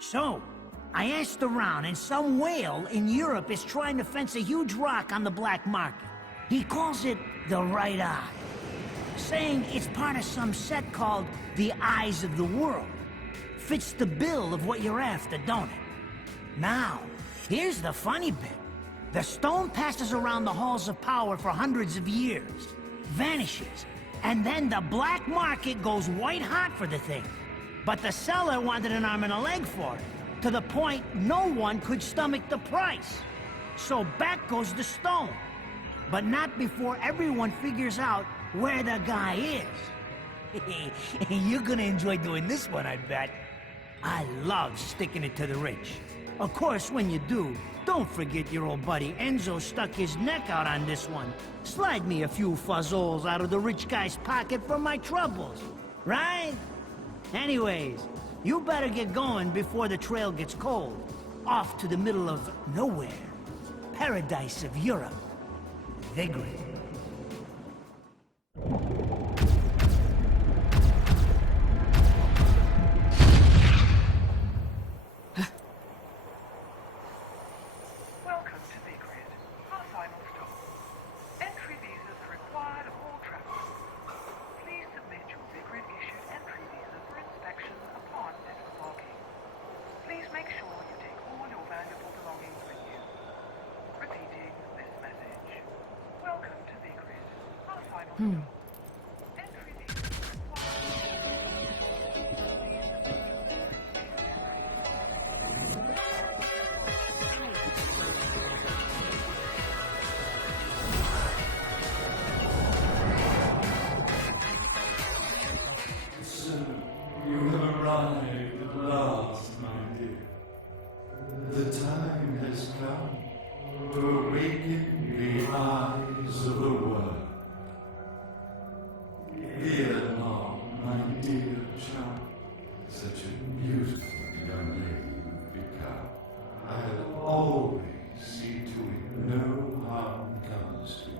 So, I asked around, and some whale in Europe is trying to fence a huge rock on the black market. He calls it the right eye, saying it's part of some set called the Eyes of the World. Fits the bill of what you're after, don't it? Now, here's the funny bit. The stone passes around the halls of power for hundreds of years, vanishes, and then the black market goes white hot for the thing. But the seller wanted an arm and a leg for it, to the point no one could stomach the price. So back goes the stone. But not before everyone figures out where the guy is. You're gonna enjoy doing this one, I bet. I love sticking it to the rich. Of course, when you do, don't forget your old buddy Enzo stuck his neck out on this one. Slide me a few fuzzoles out of the rich guy's pocket for my troubles, right? Anyways, you better get going before the trail gets cold. Off to the middle of nowhere. Paradise of Europe. Vigrid. Welcome to Vigrid, our final stop. Entry visas are required of all travelers. Please submit your Vigrid-issued entry visa for inspection upon disembarking. Please make sure you take all your valuable belongings with you. Repeating this message. Welcome to Vigrid, our final stop. Entry visas are So, you have arrived at last, my dear. The time has come to awaken the eyes of the world. Ere long, my dear child, such a beautiful young lady you've become. I'll always see to it no harm comes to you.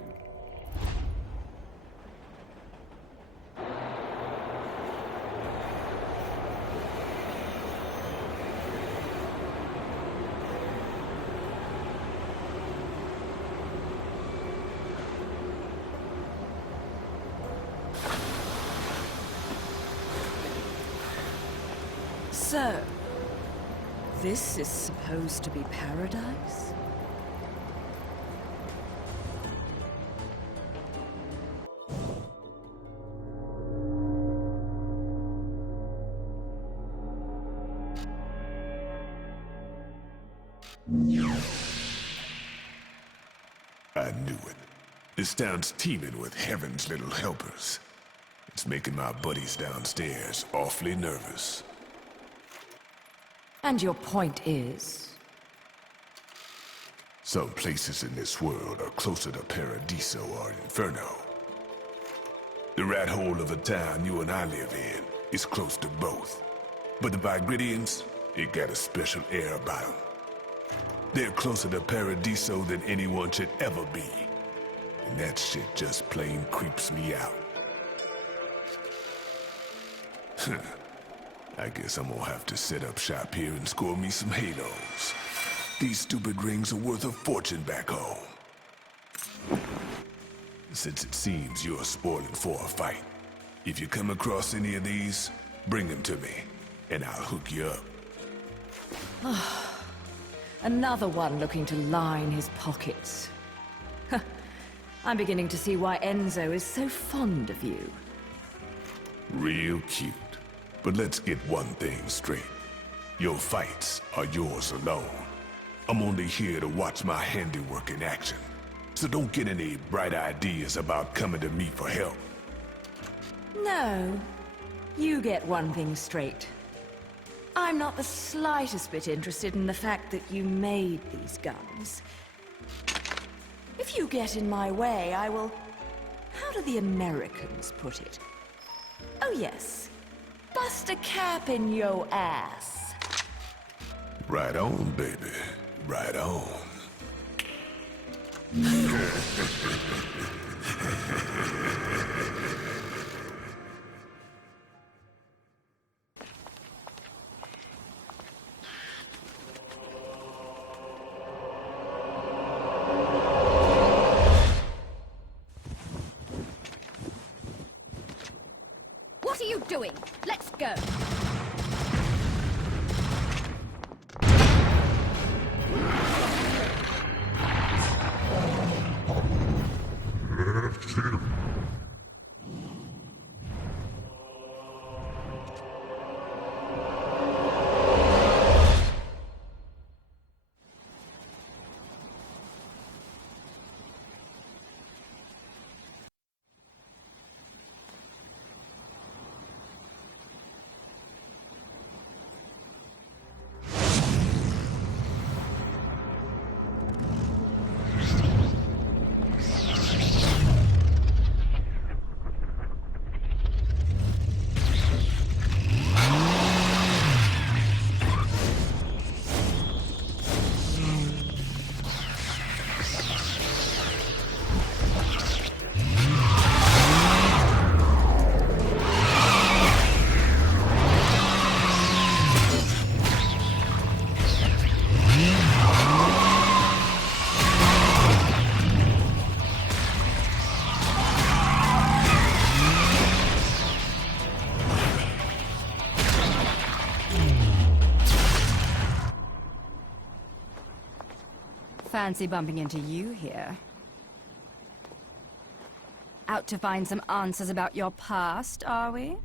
So, this is supposed to be paradise? I knew it. This town's teeming with heaven's little helpers. It's making my buddies downstairs awfully nervous. And your point is? Some places in this world are closer to Paradiso or Inferno. The rat hole of a town you and I live in is close to both. But the Vigridians, they got a special air about them. They're closer to Paradiso than anyone should ever be. And that shit just plain creeps me out. I guess I'm gonna have to set up shop here and score me some halos. These stupid rings are worth a fortune back home. Since it seems you're spoiling for a fight, if you come across any of these, bring them to me, and I'll hook you up. Another one looking to line his pockets. I'm beginning to see why Enzo is so fond of you. Real cute. But let's get one thing straight. Your fights are yours alone. I'm only here to watch my handiwork in action. So don't get any bright ideas about coming to me for help. No. You get one thing straight. I'm not the slightest bit interested in the fact that you made these guns. If you get in my way, I will... How do the Americans put it? Oh yes. Bust a cap in yo ass. Right on, baby. Right on. doing? Let's go. Fancy bumping into you here. Out to find some answers about your past, are we?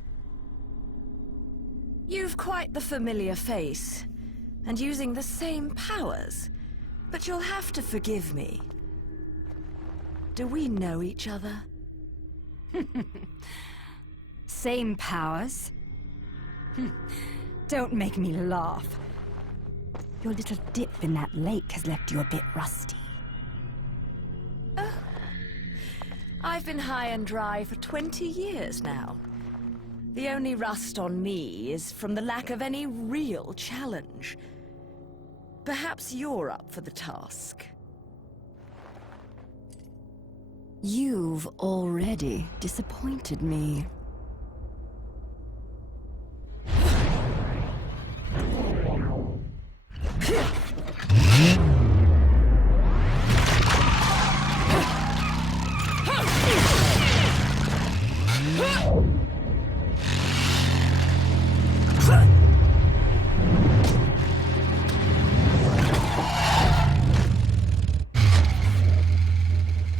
You've quite the familiar face, and using the same powers. But you'll have to forgive me. Do we know each other? Same powers? Don't make me laugh. Your little dip in that lake has left you a bit rusty. I've been high and dry for 20 years now. The only rust on me is from the lack of any real challenge. Perhaps you're up for the task. You've already disappointed me.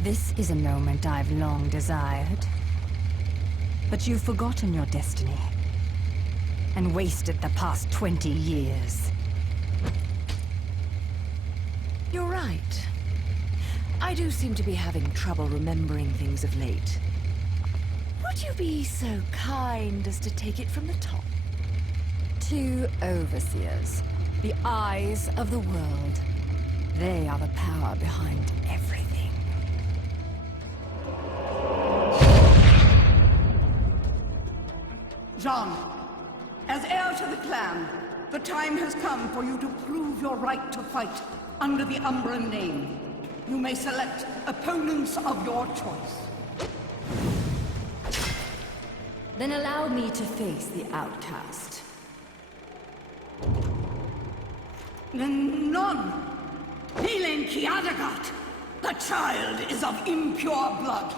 This is a moment I've long desired. But you've forgotten your destiny and wasted the past 20 years. You're right. I do seem to be having trouble remembering things of late. Would you be so kind as to take it from the top? 2 overseers, the eyes of the world. They are the power behind everything. Jean, as heir to the clan, the time has come for you to prove your right to fight under the Umbran name. You may select opponents of your choice. Then allow me to face the outcast. None! Healing Kiadagat! The child is of impure blood.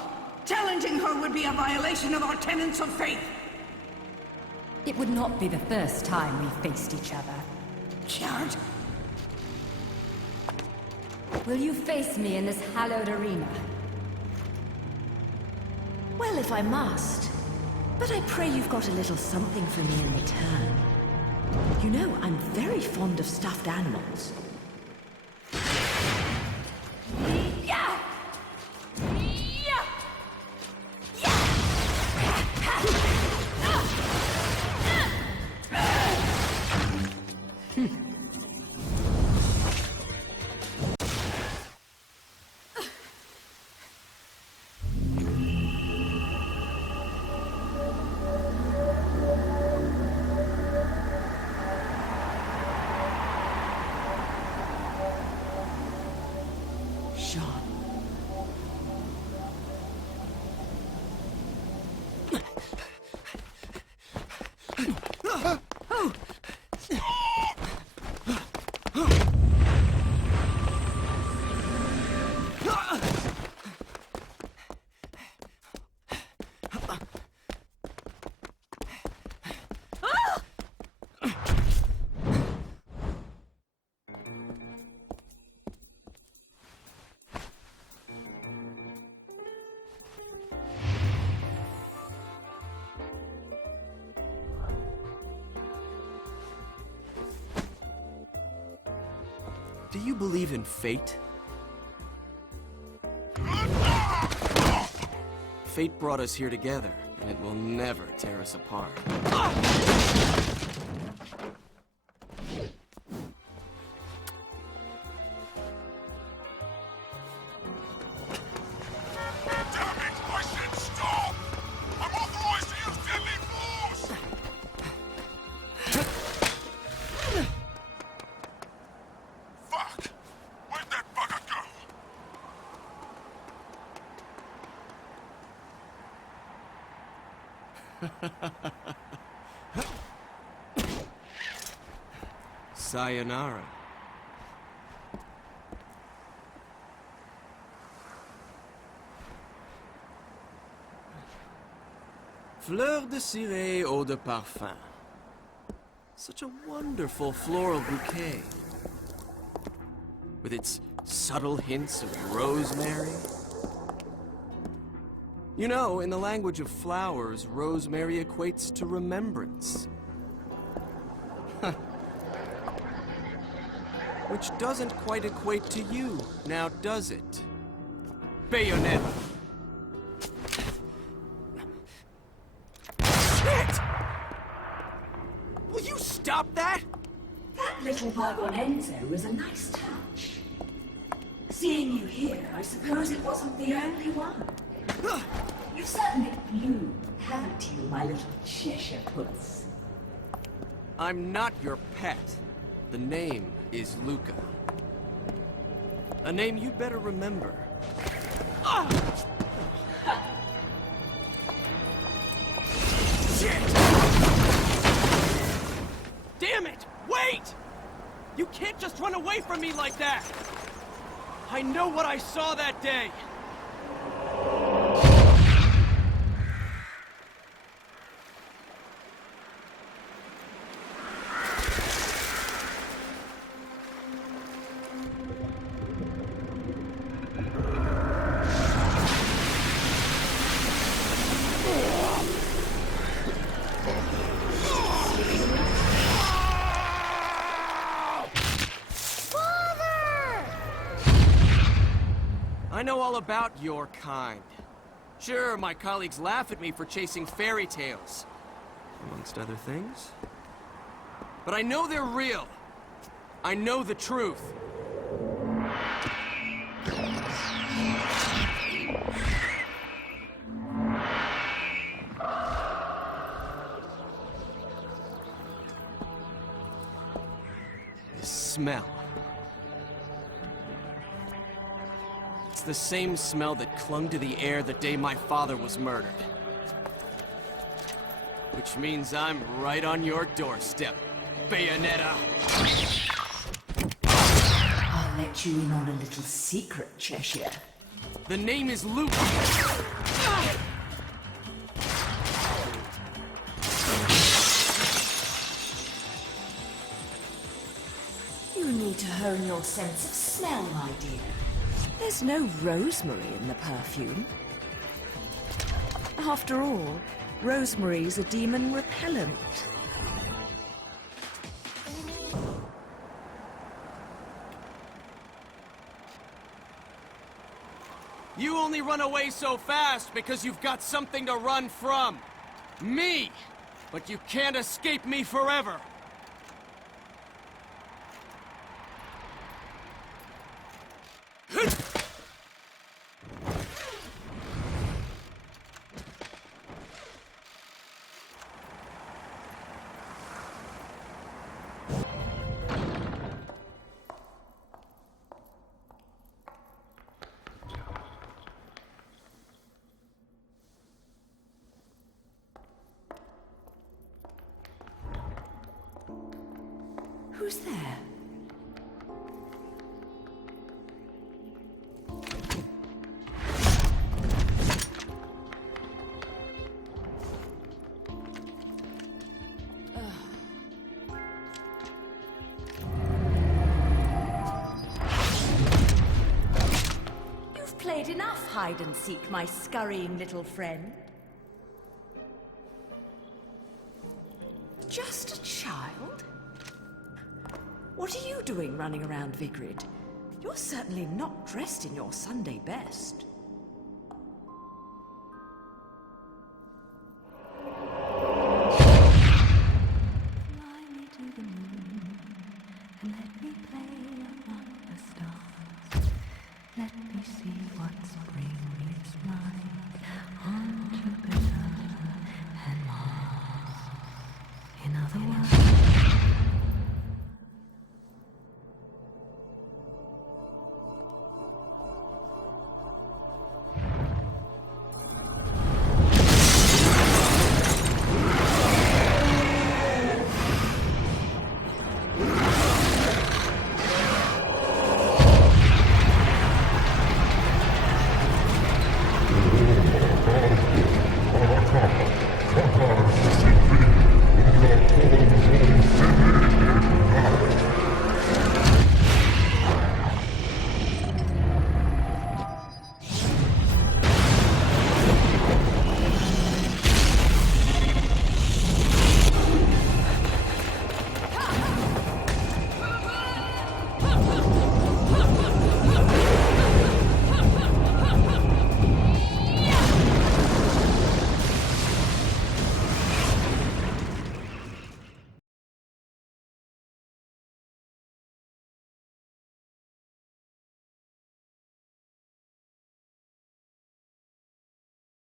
Challenging her would be a violation of our tenets of faith. It would not be the first time we faced each other. Kiard? Will you face me in this hallowed arena? Well, if I must. But I pray you've got a little something for me in return. You know, I'm very fond of stuffed animals. Yeah! Yeah! Do you believe in fate? Fate brought us here together, and it will never tear us apart. Sayonara. Fleur de ciré, eau de parfum. Such a wonderful floral bouquet. With its subtle hints of rosemary. You know, in the language of flowers, rosemary equates to remembrance. Which doesn't quite equate to you, now does it? Bayonetta! Shit! Will you stop that? That little Bayonetta was a nice touch. Seeing you here, I suppose it wasn't the only one. You've certainly bloomed, haven't you, my little Cheshire puss? I'm not your pet. The name is Luca. A name you'd better remember. Shit! Damn it! Wait! You can't just run away from me like that! I know what I saw that day! I know all about your kind. Sure, my colleagues laugh at me for chasing fairy tales, amongst other things. But I know they're real. I know the truth. The smell. It's the same smell that clung to the air the day my father was murdered. Which means I'm right on your doorstep, Bayonetta. I'll let you in on a little secret, Cheshire. The name is Luke. You need to hone your sense of smell, my dear. There's no rosemary in the perfume. After all, rosemary's a demon repellent. You only run away so fast because you've got something to run from. Me! But you can't escape me forever! Who's there? You've played enough hide and seek, my scurrying little friend. Just a child? What are you doing running around Vigrid? You're certainly not dressed in your Sunday best. Fly me to the moon and let me play among the stars. Let me see what spring is mine.